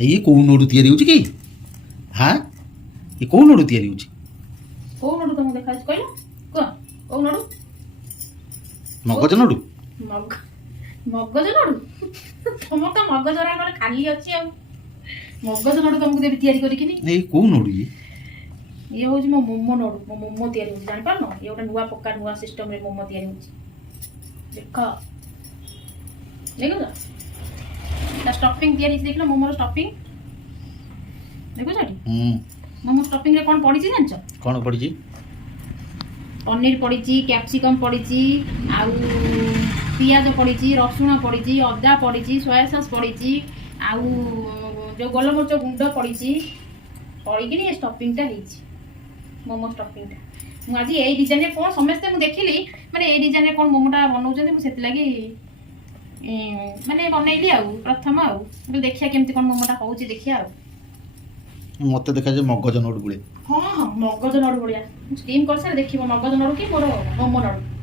ये कोउ नोडु तयारी होची की हां ये कोउ नोडु तयारी होची କୋଉ ନଡୁ ତମକୁ ଦେଖାଯାଉଛି କହିଲ କୁହ କୋଉ ନଡୁ मगज नोडु ମଗଜ ନଡୁ ତମର ତ ମଗଜରା ଆମର ଖାଲି ଅଛି ଆଉ ମଗଜ ନଡୁ ତମକୁ ଦେବି ତିଆରି କରିକିନି ये कोउ नोडु ଇଏ ହଉଛି ମୋ ମୋମୋ ନଡୁ ମୋ ମୋମୋ ତିଆରି ହଉଛି ଜାଣିପାରୁନ ଇଏ ଗୋଟେ ନୂଆ ପ୍ରକାର ନୂଆ ସିଷ୍ଟମରେ ମୋମୋ ତିଆରି ହଉଛି ଦେଖ ଦେଖୁଛ ତା ଷ୍ଟଫିଂ ତିଆରି ହେଇଛି ଦେଖିଲ ମୋମୋର ଷ୍ଟଫିଂ ଦେଖୁଛ ଏଠି ମୋମୋ ଷ୍ଟଫିଂ ରେ କ'ଣ ପଡ଼ିଛି ଜାଣିଛ କ'ଣ ପଡ଼ିଛି पनीर पड़ी कैप्सिकम पड़ी आउ पियाज पड़ी रसुण पड़ी अदा पड़ी सोया सॉस पड़ी आउ जो गोलमरिच गुंड पड़ी पड़ी स्टफिंगटा मोमो स्टफिंगटा मुझे यही डिजाइन कौन समस्ते मुझे देखिली माने ये डिजाइन कौन मोमोटा बनाऊँ मुझे माने बनईली प्रथम देखिया केमती कौन मोमोटा हो देखिया मत देखा मगज नोडु गुले हाँ हाँ मगज नड़ू भाया स्टीम कर सारे देखिए मगज नड़ू कि मोर मोमो नड़ू